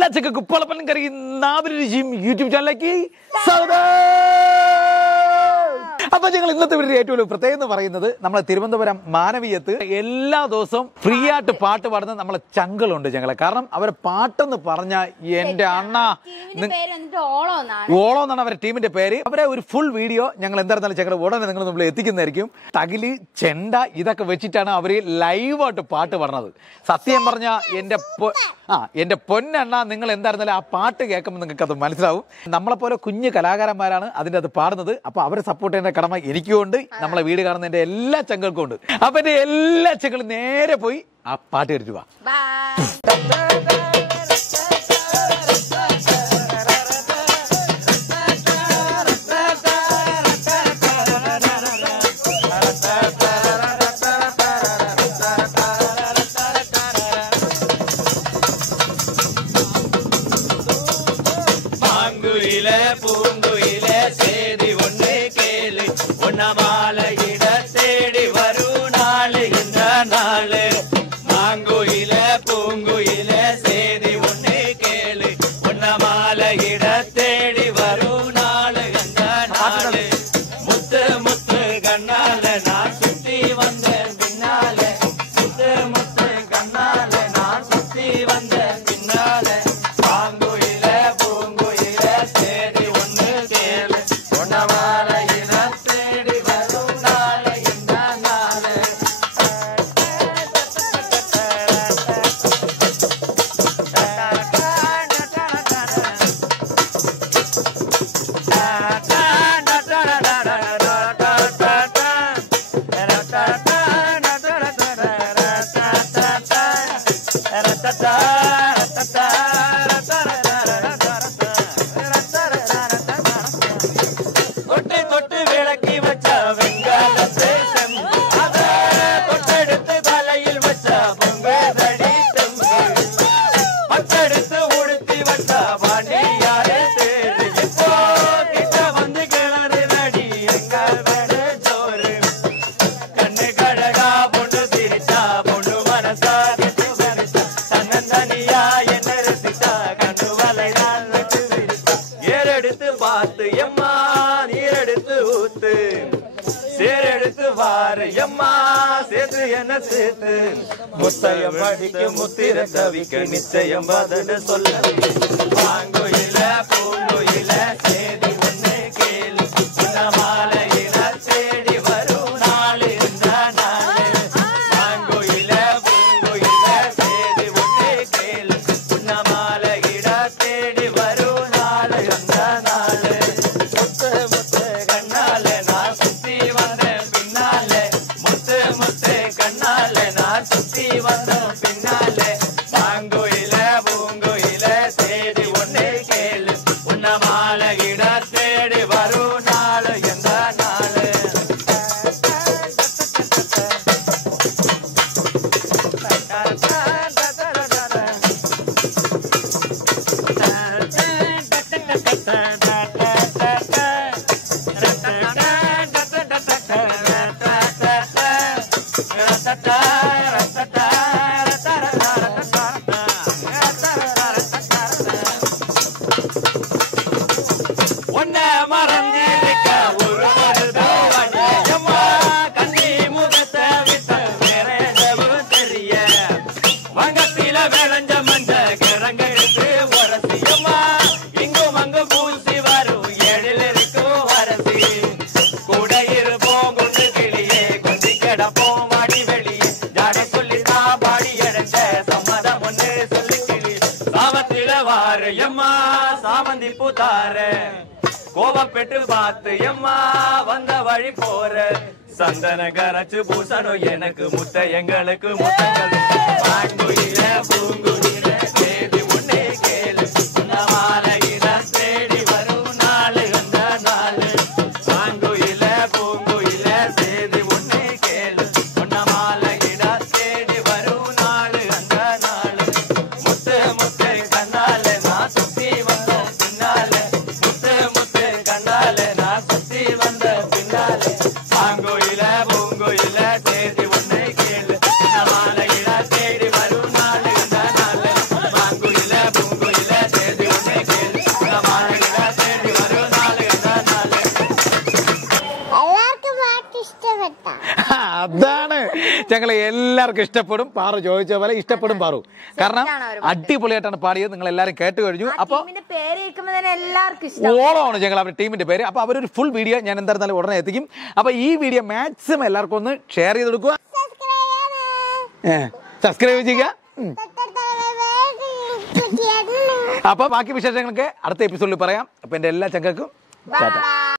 എല്ലാ ചക്കക്കും പൊളപ്പനും കറി നാവിന് രുചിയും യൂട്യൂബ് ചാനലിലേക്ക് സ്വാഗതം. അപ്പൊ ഞങ്ങൾ ഇന്നത്തെ വീഡിയോ ഏറ്റവും പ്രത്യേകം എന്ന് പറയുന്നത് നമ്മളെ തിരുവനന്തപുരം മാനവീയത്ത് എല്ലാ ദിവസവും ഫ്രീ ആയിട്ട് പാട്ട് പാടുന്ന നമ്മളെ ചങ്കളുണ്ട് ഞങ്ങളെ. കാരണം അവരെ പാട്ടെന്ന് പറഞ്ഞ എന്റെ അണ്ണ ഓളം എന്നാണ് അവരുടെ ടീമിന്റെ പേര്. അവരെ ഒരു ഫുൾ വീഡിയോ ഞങ്ങൾ എന്തായിരുന്നാലും ഞങ്ങൾ ഉടനെ നിങ്ങൾ നമ്മൾ എത്തിക്കുന്നതായിരിക്കും. തകില് ചെണ്ട ഇതൊക്കെ വെച്ചിട്ടാണ് അവര് ലൈവായിട്ട് പാട്ട് പാടുന്നത്. സത്യം പറഞ്ഞ എന്റെ പൊന്നെണ്ണ നിങ്ങൾ എന്തായിരുന്നാലും ആ പാട്ട് കേൾക്കുമ്പോൾ നിങ്ങൾക്ക് അത് മനസ്സിലാവും. നമ്മളെപ്പോലെ കുഞ്ഞു കലാകാരന്മാരാണ് അതിൻ്റെ അത് പാടുന്നത്. അപ്പൊ അവരെ സപ്പോർട്ട് ചെയ്യേണ്ട കടമ എനിക്കും ഉണ്ട്, നമ്മളെ വീട് കാണുന്ന എന്റെ എല്ലാ ചങ്ങൾക്കും ഉണ്ട്. അപ്പൊ എന്റെ എല്ലാ ചങ്ങളും നേരെ പോയി ആ പാട്ട് കേട്ടിട്ട് വാ. முத்தையம் படிக்க முத்திர தவிக்க நிச்சயம் பதில் சொல்ல மாங்குயில பூங்குயில சேதி ஒண்ணு கேளு மாலையில தேடி வரும் நாள் இந்த நாள் மாங்குயில பூங்குயில சேதி ஒண்ணு கேளு மாலையில தேடி வரும் நாள் இந்த நாள் முத்து முத்து கண்ணால நான் சுத்தி வந்தேன் பின்னாலே முத்து முத்து கண்ணால சுத்தி வந்தோம் பின்னாலே மாங்குயில பூங்குயில தேடி ஒண்ணு கேளு உன்ன மாலையிட தேடி வரும் நாள் எந்த நாள் கோபப்பட்டு பார்த்து எம்மா வந்த வழி போற சந்தன கரைச்சு பூசணும் எனக்கு முத்த எங்களுக்கு முத்தங்கள் மாங்குயில பூங்குயில தேடி ஒண்ணே கேளு மாலையில தேடி வரும் நாள் அந்த நாள் மாங்குயில பூங்குயில தேடி ஒண்ணே கேளு உன்ன மாலையில தேடி வரும் நாள் அந்த நாள் முத்து முத்து கண்ணால நான் சுத்தி வந்தோம் பின்னாலே முத்து முத்து கண்ணால நான் சுத்தி வந்த பின்னாலே மாங்குயில பூங்குயில தேடி ஒண்ணே கேளு மாலையில தேடி வரும் நாள் அந்த நாள் അതാണ് ഞങ്ങളെ എല്ലാവർക്കും ഇഷ്ടപ്പെടും. പാറു ചോദിച്ച പോലെ ഇഷ്ടപ്പെടും പാറു, കാരണം അടിപൊളിയായിട്ടാണ് പാടിയത്. നിങ്ങൾ എല്ലാവരും കേട്ട് കഴിഞ്ഞു. അപ്പൊ ഓളമാണ് ഞങ്ങൾ അവരുടെ ടീമിന്റെ പേര്. അപ്പൊ അവരൊരു ഫുൾ വീഡിയോ ഞാൻ എന്തായിരുന്നാലും ഉടനെ എത്തിക്കും. അപ്പൊ ഈ വീഡിയോ മാക്സിമം എല്ലാവർക്കും ഒന്ന് ഷെയർ ചെയ്ത് കൊടുക്കുക, സബ്സ്ക്രൈബ് ചെയ്യുക. അപ്പൊ ബാക്കി വിശേഷങ്ങളൊക്കെ അടുത്ത എപ്പിസോഡിൽ പറയാം. അപ്പൊ എന്റെ എല്ലാ ചങ്ങൾക്കും